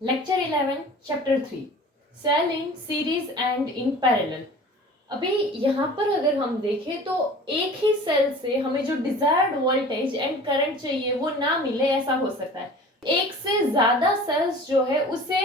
Lecture 11 chapter 3 cell in series and in parallel. अभी यहाँ पर अगर हम देखें तो एक ही सेल से हमें जो डिजायर्ड वोल्टेज एंड करंट चाहिए वो ना मिले, ऐसा हो सकता है। एक से ज्यादा सेल्स जो है उसे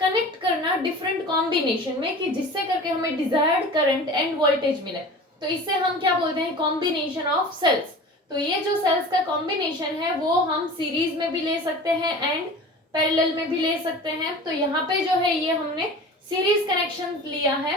कनेक्ट करना डिफरेंट कॉम्बिनेशन में कि जिससे करके हमें डिजायर्ड करंट एंड वोल्टेज मिले, तो इससे हम क्या बोलते हैं, कॉम्बिनेशन ऑफ सेल्स। तो ये जो सेल्स का कॉम्बिनेशन है वो हम सीरीज में भी ले सकते हैं एंड पैरेलल में भी ले सकते हैं। तो यहाँ पे जो है ये हमने सीरीज कनेक्शन लिया है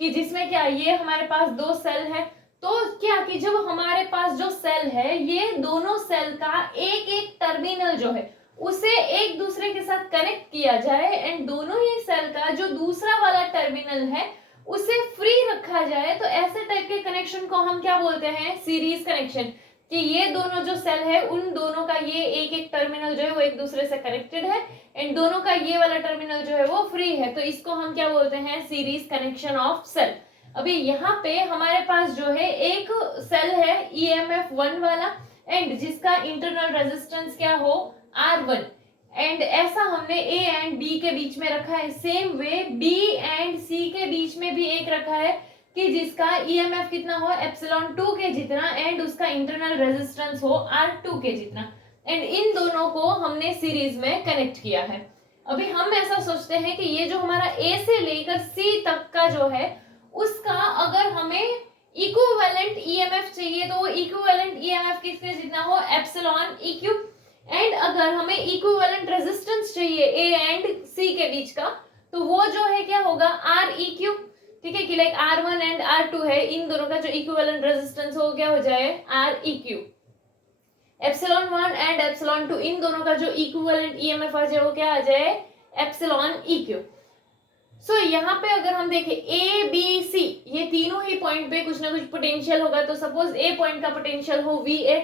कि जिसमें क्या, ये हमारे पास दो सेल है, तो क्या कि जब हमारे पास जो सेल है ये दोनों सेल का एक एक टर्मिनल जो है उसे एक दूसरे के साथ कनेक्ट किया जाए एंड दोनों ही सेल का जो दूसरा वाला टर्मिनल है उसे फ्री रखा जाए, तो ऐसे टाइप के कनेक्शन को हम क्या बोलते हैं, सीरीज कनेक्शन। कि ये दोनों जो सेल है उन दोनों का ये एक एक टर्मिनल जो है वो एक दूसरे से कनेक्टेड है एंड दोनों का ये वाला टर्मिनल जो है वो फ्री है, तो इसको हम क्या बोलते हैं, सीरीज कनेक्शन ऑफ सेल। अभी यहाँ पे हमारे पास जो है एक सेल है EMF 1 वाला एंड जिसका इंटरनल रेजिस्टेंस क्या हो, R1, एंड ऐसा हमने A एंड B के बीच में रखा है। Same way B and C के बीच में भी एक रखा है कि जिसका EMF कितना हो, ε2 के जितना एंड उसका इंटरनल रेजिस्टेंस हो R2 के जितना, एंड इन दोनों को हमने सीरीज में कनेक्ट किया है। अभी हम ऐसा सोचते हैं कि ये जो हमारा A से लेकर C तक का जो है उसका अगर हमें इक्विवेलेंट EMF चाहिए तो वो इक्विवेलेंट EMF किसके जितना हो, ε EQ, एंड अगर हमें इक्विवेलेंट रेजिस्टेंस चाहिए A एंड C के बीच का तो वो जो है क्या होगा, REQ। ठीक है कि लाइक R1 एंड R2 है, इन दोनों का जो इक्विवेलेंट रेजिस्टेंस हो क्या हो जाए, REQ। ε1 एंड ε2 इन दोनों का जो इक्विवेलेंट EMF आ जाए वो क्या आ जाए, εEQ। सो यहाँ पे अगर हम देखें A B C ये तीनों ही पॉइंट पे कुछ ना कुछ पोटेंशियल होगा, तो सपोज A पॉइंट का पोटेंशियल हो VA,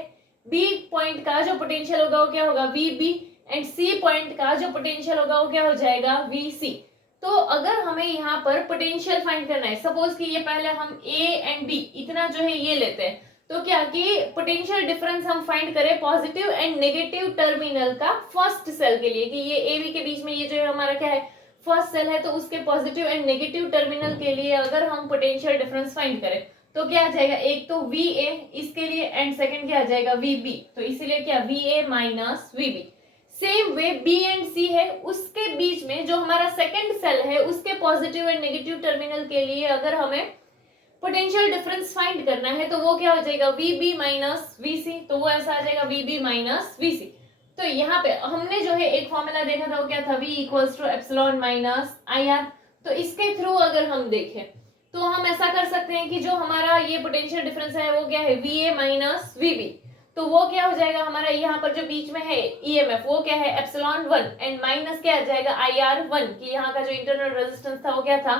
B पॉइंट का जो पोटेंशियल होगा वो क्या होगा VB, एंड C पॉइंट का जो पोटेंशियल होगा वो क्या हो जाएगा VC। तो अगर हमें यहाँ पर पोटेंशियल फाइंड करना है, सपोज कि ये पहले हम A एंड B इतना जो है ये लेते हैं, तो क्या कि पोटेंशियल डिफरेंस हम फाइंड करें पॉजिटिव एंड नेगेटिव टर्मिनल का फर्स्ट सेल के लिए, कि ये ए बी के बीच में ये जो है हमारा क्या है, फर्स्ट सेल है, तो उसके पॉजिटिव एंड नेगेटिव टर्मिनल के लिए अगर हम पोटेंशियल डिफरेंस फाइंड करें तो क्या आ जाएगा, एक तो VA इसके लिए एंड सेकंड क्या आ जाएगा VB, तो इसीलिए क्या VA minus VB। Same way B and C है, उसके बीच में जो हमारा सेकंड सेल है उसके पॉजिटिव एंड नेगेटिव टर्मिनल के लिए अगर हमें पोटेंशियल डिफरेंस फाइंड करना है तो वो क्या हो जाएगा VB माइनस VC, तो वो ऐसा आ जाएगा VB माइनस VC। तो यहाँ पे हमने जो है एक फॉर्मूला देखा था वो क्या था, V equals to epsilon minus IR। तो इसके थ्रू अगर हम देखें तो हम ऐसा कर सकते हैं कि जो हमारा ये पोटेंशियल डिफरेंस है वो क्या है, VA माइनस VB, तो वो क्या हो जाएगा हमारा, यहाँ पर जो बीच में है EMF वो क्या है ε1 एंड माइनस क्या आ जाएगा IR1, कि यहाँ का जो इंटरनल रेजिस्टेंस था वो क्या था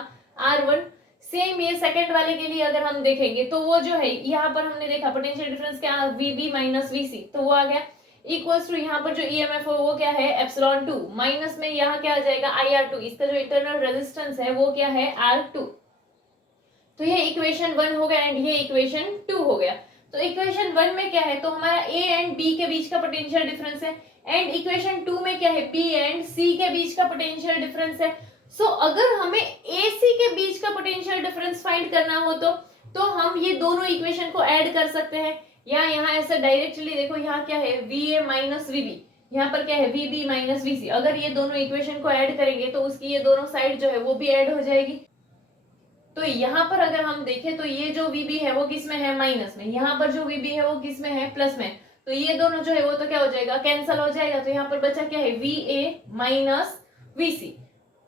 R1। सेम ये सेकंड वाले के लिए अगर हम देखेंगे तो वो जो है यहाँ पर हमने देखा पोटेंशियल डिफरेंस क्या, VB माइनस VC, तो वो आ गया इक्वल्स टू यहाँ पर जो EMF हो वो क्या है ε2 माइनस में यहाँ क्या आ जाएगा IR2, इसका जो इंटरनल रेजिस्टेंस है वो क्या है R2। तो ये इक्वेशन 1 हो गया एंड ये इक्वेशन 2 हो गया। तो इक्वेशन 1 में क्या है, तो हमारा A एंड B के बीच का पोटेंशियल डिफरेंस है, एंड इक्वेशन 2 में क्या है, B एंड C के बीच का पोटेंशियल डिफरेंस है। सो अगर हमें AC के बीच का पोटेंशियल डिफरेंस फाइंड करना हो तो हम ये दोनों इक्वेशन को ऐड कर सकते हैं, या यहाँ ऐसे डायरेक्टली देखो, यहाँ क्या है VA माइनस VB, यहाँ पर क्या है VB माइनस VC। अगर ये दोनों इक्वेशन को ऐड करेंगे तो उसकी ये दोनों साइड जो है वो भी ऐड हो जाएगी। तो यहाँ पर अगर हम देखें तो ये जो VB है वो किस में है, माइनस में, यहाँ पर जो VB है वो किस में है, प्लस में, तो ये दोनों जो है वो तो क्या हो जाएगा, कैंसल हो जाएगा। तो यहाँ पर बचा क्या है, VA माइनस VC।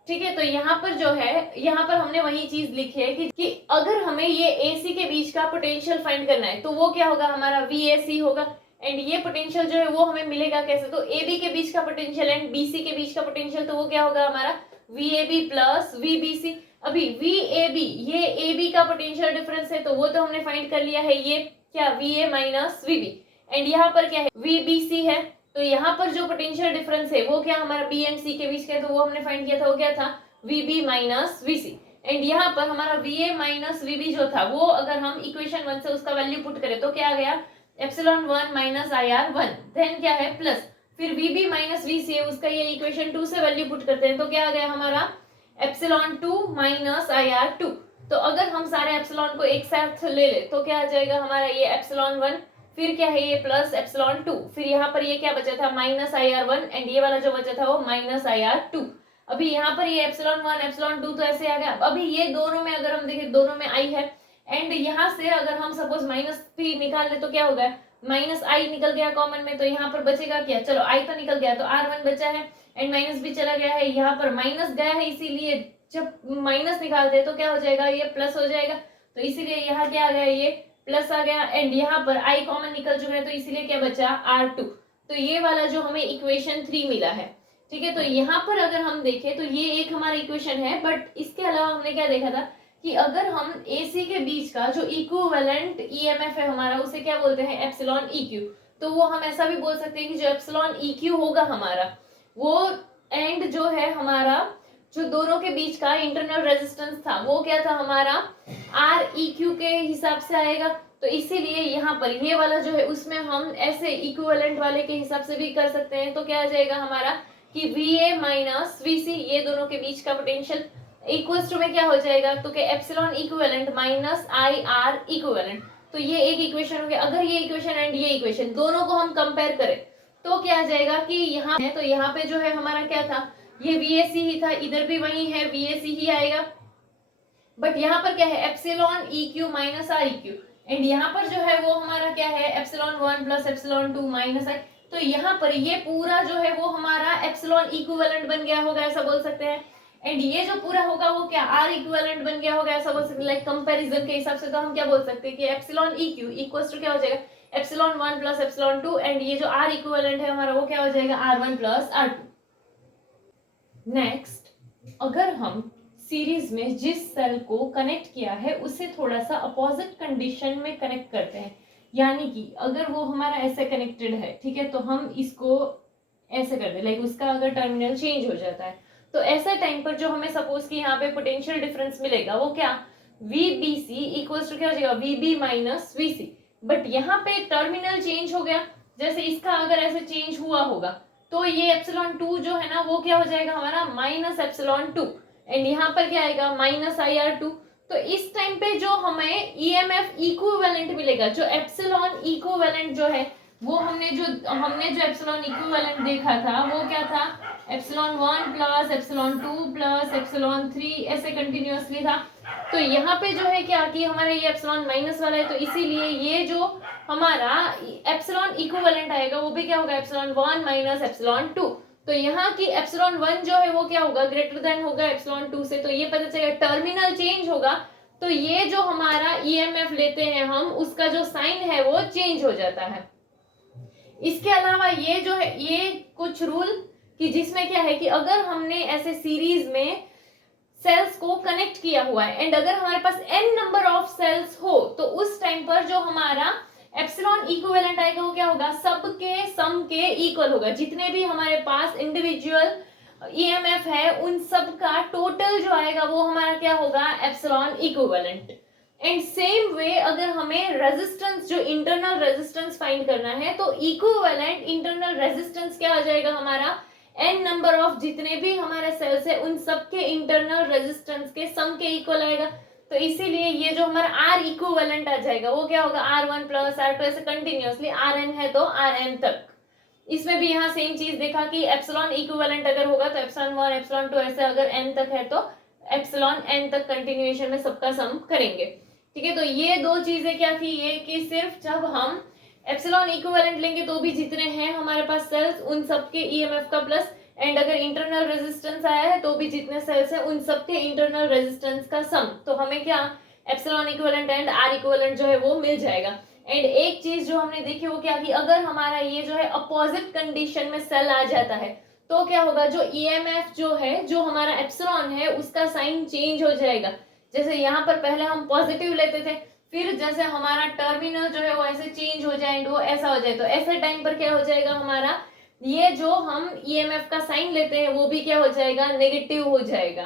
ठीक है, तो यहाँ पर जो है, यहाँ पर हमने वही चीज लिखी है कि अगर हमें ये AC के बीच का पोटेंशियल फाइंड करना है तो वो क्या होगा, हमारा VAC होगा, एंड ये पोटेंशियल जो है वो हमें मिलेगा कैसे, तो AB के बीच का पोटेंशियल एंड BC के बीच का पोटेंशियल, तो वो क्या होगा हमारा VAB प्लस VBC। अभी VAB ये AB का पोटेंशियल डिफरेंस है, तो वो तो हमने फाइंड कर लिया है, ये क्या VA माइनस VB, एंड यहाँ पर क्या है VBC है, तो यहाँ पर जो पोटेंशियल डिफरेंस है वो क्या हमारा B एंड C के बीच का है, तो वो हमने फाइंड किया था, वो क्या था VB माइनस VC, एंड यहाँ पर हमारा VA माइनस VB जो था वो अगर हम इक्वेशन 1 से उसका वैल्यू पुट करें तो क्या आ गया, ε1 माइनस IR1, देन क्या है प्लस, फिर VB माइनस VC है, उसका ये इक्वेशन 2 से वैल्यू पुट करते हैं तो क्या आ गया हमारा एप्सिलॉन 2 माइनस IR2। तो अगर हम सारे एप्सिलॉन को एक साथ ले ले तो क्या आ जाएगा हमारा ये एप्सिलॉन 1, फिर क्या है ये प्लस एप्सिलॉन 2, फिर यहाँ पर ये क्या बचा था माइनस IR1 एंड ये वाला जो बचा था वो माइनस IR2। अभी यहाँ पर ये एप्सिलॉन 1 एप्सिलॉन 2 तो ऐसे आ गया। अभी ये दोनों में अगर हम देखें दोनों में I है एंड यहाँ से अगर हम सपोज माइनस भी निकाल ले तो क्या होगा माइनस I निकल गया कॉमन में, तो यहाँ पर बचेगा क्या, चलो I तो निकल गया तो R1 बचा है एंड माइनस भी चला गया है, यहाँ पर माइनस गया है इसीलिए जब माइनस निकालते हैं तो क्या हो जाएगा ये प्लस हो जाएगा, तो इसीलिए यहाँ क्या आ गया ये प्लस आ गया एंड यहाँ पर I कॉमन निकल चुका है तो इसीलिए क्या बचा R2। तो ये वाला जो हमें इक्वेशन 3 मिला है, ठीक है। तो यहाँ पर अगर हम देखें तो ये एक हमारा इक्वेशन है, बट इसके अलावा हमने क्या देखा था कि अगर हम AC के बीच का जो इक्विवेलेंट EMF है हमारा उसे क्या बोलते हैं एप्सिलॉन EQ। तो वो हम ऐसा भी बोल सकते हैं कि जो एप्सिलॉन EQ होगा हमारा वो एंड जो है हमारा जो दोनों के बीच का इंटरनल रेजिस्टेंस था वो क्या था हमारा REQ के हिसाब से आएगा। तो इसीलिए यहाँ पर ये वाला जो है उसमें हम ऐसे इक्विवेलेंट वाले के हिसाब से भी कर सकते हैं, तो क्या आ जाएगा हमारा कि VA माइनस VC ये दोनों के बीच का पोटेंशियल इक्वल्स टू में क्या हो जाएगा तो कि epsilon equivalent minus IR equivalent. तो ये एक इक्वेशन हो गया। अगर ये इक्वेशन एंड ये इक्वेशन दोनों को हम कंपेयर करें तो क्या आ जाएगा कि यहाँ है तो यहाँ पे जो है हमारा क्या था ये VAC ही था, इधर भी वही है VAC ही आएगा, बट यहाँ पर क्या है epsilon EQ minus REQ and यहाँ पर जो है वो हमारा क्या है epsilon 1 plus epsilon 2 minus I। तो यहाँ पर ये पूरा जो है वो हमारा एप्सिलॉन इक्विवेलेंट बन गया होगा ऐसा बोल सकते हैं एंड ये जो पूरा होगा वो क्या R इक्विवेलेंट बन गया होगा ऐसा बोल सकते हैं। लाइक कंपैरिजन के हिसाब से तो हम क्या बोल सकते हैं कि एप्सिलॉन EQ इक्वल्स टू क्या हो जाएगा एप्सिलॉन 1 प्लस एप्सिलॉन 2 एंड ये जो R इक्विवेलेंट है हमारा वो क्या हो जाएगा R1 प्लस R2। नेक्स्ट, अगर हम सीरीज में जिस सेल को कनेक्ट किया है उसे थोड़ा सा अपोजिट कंडीशन में कनेक्ट करते हैं, यानी कि अगर वो हमारा ऐसे कनेक्टेड है, ठीक है, तो हम इसको ऐसे कर दे लाइक उसका अगर टर्मिनल चेंज हो जाता है तो ऐसे टाइम पर जो हमें सपोज कि यहाँ पे पोटेंशियल डिफरेंस मिलेगा वो क्या VBC इक्वल्स टू क्या हो जाएगा VB माइनस VC। बट यहाँ पे टर्मिनल चेंज हो गया, जैसे इसका अगर ऐसे चेंज हुआ होगा तो ये एप्सिलॉन 2 जो है ना वो क्या हो जाएगा हमारा माइनस एप्सिलॉन 2 एंड यहाँ पर क्या आएगा माइनस IR2। तो इस टाइम पे जो हमें EMF इक्विवेलेंट मिलेगा, जो एप्सिलॉन इक्विवेलेंट जो है वो हमने जो एप्सिलॉन इक्विवेलेंट देखा था वो क्या था epsilon 1 plus epsilon 2 plus epsilon 3 ऐसे कंटिन्यूअसली था। तो यहाँ पे जो है क्या कि हमारा ये एप्सिलॉन माइनस वाला है तो इसीलिए ये जो हमारा एप्सिलॉन इक्विवेलेंट आएगा वो भी क्या होगा एप्सिलॉन 1 माइनस एप्सिलॉन 2। तो यहाँ की एप्सिलॉन 1 जो है वो क्या होगा ग्रेटर देन होगा एप्सिलॉन 2 से, तो ये पता चलेगा टर्मिनल चेंज होगा तो ये जो हमारा EMF लेते हैं हम उसका जो साइन है वो चेंज हो जाता है। इसके अलावा ये जो है ये कुछ रूल कि जिसमें क्या है कि अगर हमने ऐसे सीरीज में सेल्स को कनेक्ट किया हुआ है एंड अगर हमारे पास n नंबर ऑफ सेल्स हो तो उस टाइम पर जो हमारा एप्सिलॉन इक्विवेलेंट आएगा वो क्या होगा सबके सम के इक्वल होगा। जितने भी हमारे पास इंडिविजुअल EMF है उन सब का टोटल जो आएगा वो हमारा क्या होगा epsilon equivalent. And same way अगर हमें रेजिस्टेंस जो इंटरनल रेजिस्टेंस फाइंड करना है तो इक्विवेलेंट इंटरनल रेजिस्टेंस क्या आ जाएगा हमारा n नंबर ऑफ जितने भी हमारे सेल्स है उन सब के इंटरनल रेजिस्टेंस के सम के इक्वल आएगा। तो इसीलिए ये जो हमारा R इक्विवेलेंट आ जाएगा वो क्या होगा R1 प्लस R2 ऐसे कंटिन्यूअसली Rn है तो Rn तक। इसमें भी यहाँ सेम चीज देखा कि एप्सिलॉन इक्विवेलेंट अगर होगा तो एप्सिलॉन 1 एप्सिलॉन 2 ऐसे अगर n तक है तो एप्सिलॉन n तक कंटिन्यूएशन में सबका सम करेंगे, ठीक है। तो ये दो चीजें क्या थी ये कि सिर्फ जब हम एप्सिलॉन इक्विवेलेंट लेंगे तो भी जितने हैं हमारे पास सेल्स उन सबके EMF का प्लस एंड अगर इंटरनल रेजिस्टेंस आया है तो भी जितने सेल्स हैं उन सबके इंटरनल रेजिस्टेंस का सम, तो हमें क्या epsilon equivalent and R equivalent जो है वो मिल जाएगा। एंड एक चीज जो हमने देखी वो क्या कि अगर हमारा ये जो है अपोजिट कंडीशन में सेल आ जाता है तो क्या होगा जो EMF जो है जो हमारा एप्सिलॉन है उसका साइन चेंज हो जाएगा। जैसे यहाँ पर पहले हम पॉजिटिव लेते थे फिर जैसे हमारा टर्मिनल जो है वो ऐसे चेंज हो जाए वो ऐसा हो जाए तो ऐसे टाइम पर क्या हो जाएगा हमारा ये जो हम EMF का साइन लेते हैं वो भी क्या हो जाएगा नेगेटिव हो जाएगा।